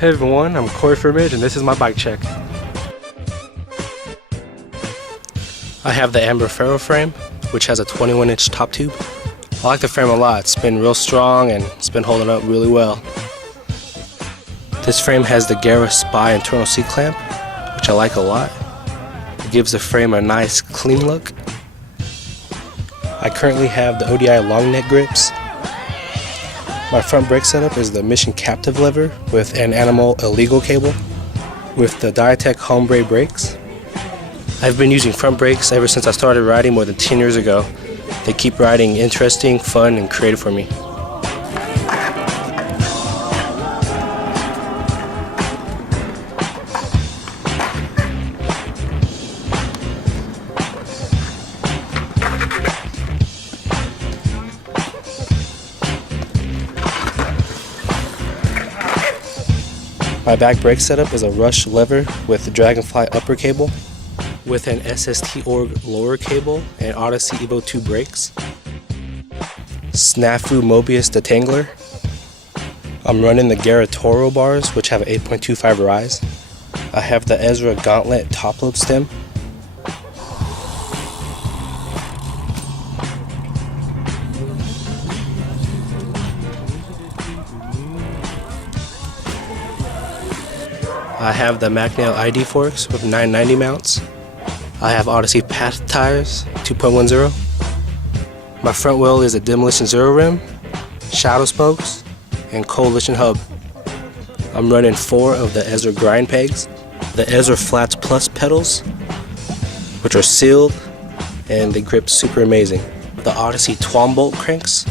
Hey everyone, I'm Furmage and this is my bike check. I have the Amber Ferro frame, which has a 21-inch top tube. I like the frame a lot. It's been real strong and it's been holding up really well. This frame has the Gara Spy internal seat clamp, which I like a lot. It gives the frame a nice clean look. I currently have the ODI long neck grips. My front brake setup is the Mission Captive lever with an Animal Illegal cable with the Diatech Hombre brakes. I've been using front brakes ever since I started riding more than 10 years ago. They keep riding interesting, fun, and creative for me. My back brake setup is a Rush lever with the Dragonfly upper cable with an SST Org lower cable and Odyssey Evo 2 brakes. Snafu Mobius detangler. I'm running the Gara Toro bars, which have an 8.25 rise. I have the Ezra Gauntlet top load stem. I have the Macnail ID forks with 990 mounts. I have Odyssey Path tires 2.10. My front wheel is a Demolition Zero rim, shadow spokes, and Coalition hub. I'm running 4 of the Ezra grind pegs, the Ezra Flats Plus pedals, which are sealed and they grip super amazing. The Odyssey Twom bolt cranks,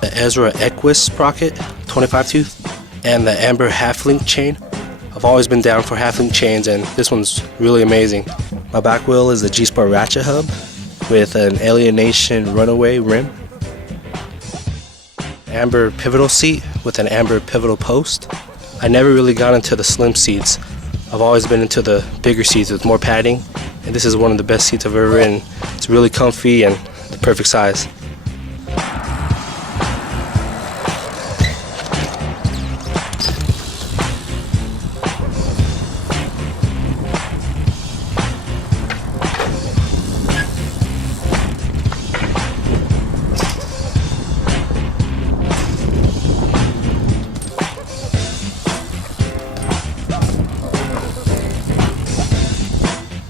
the Ezra Equus sprocket 25 tooth, and the Amber half link chain. I've always been down for half link chains and this one's really amazing. My back wheel is the G-Sport ratchet hub with an Alienation runaway rim. Amber pivotal seat with an Amber pivotal post. I never really got into the slim seats. I've always been into the bigger seats with more padding, and this is one of the best seats I've ever ridden. It's really comfy and the perfect size.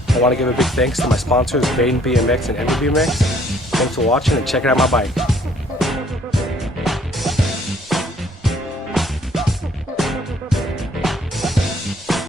I want to give a big thanks to my sponsors, Baden BMX and Ember BMX. Thanks for watching and checking out my bike.